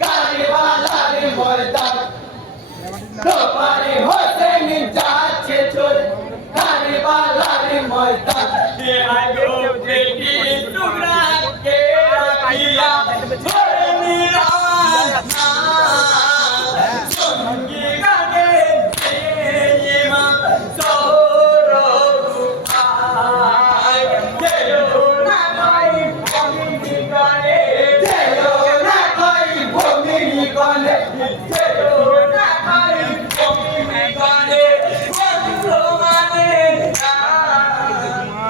কারবালার ময়দান তোমার হোসেন যাচ্ছে চলে কারবালার ময়দান এ আগো বেটি তোমরা কে রাখিয়া ধরে নিরাজ সঙ্গী গানে ইমাম সৌরভুপাই দেও না ভাই ভূমি গানে দেও না ভাই ভূমি গানে দেও না ভাই ভূমি গানে বন্ধুমানে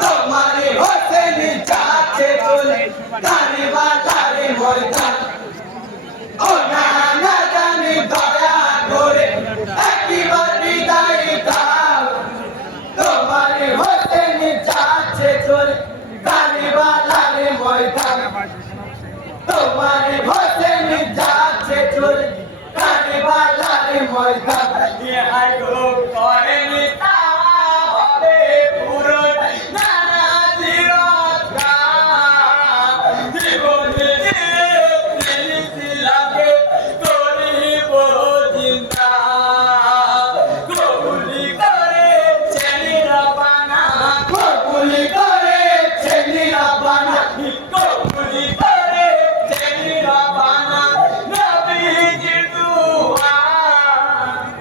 তোমার হোসেন যাচ্ছে চলে কারবালার ময়দান ও না না জানি দয়া করে একবার বিদায় দাও তোমার হোসেন যাচ্ছে চলে কারবালার ময়দান তোমার হোসেন যাচ্ছে চলে কারবালার ময়দান এ আগো করেনি তা হবে পুরো নানা জিরকা জীবনে লাগে করিব চিন্তা কবুলি করে ছেলিরা বানা কবুলি করে ছেলিরা বানা কবুলি করে ছেলিরা বানা নবীজির দুআ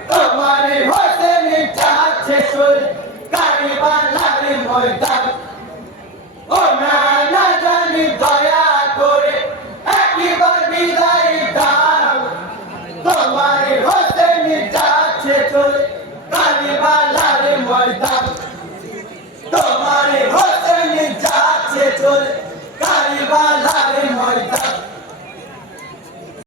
তোমার হোসেন যাচ্ছে চলে কারবালার ময়দান ও না না জানি দয়া করে একবার বিদায় দাও তোমার হোসেন যাচ্ছে চলে কারবালার ময়দান তোমার হোসেন যাচ্ছে চলে কারবালার ময়দান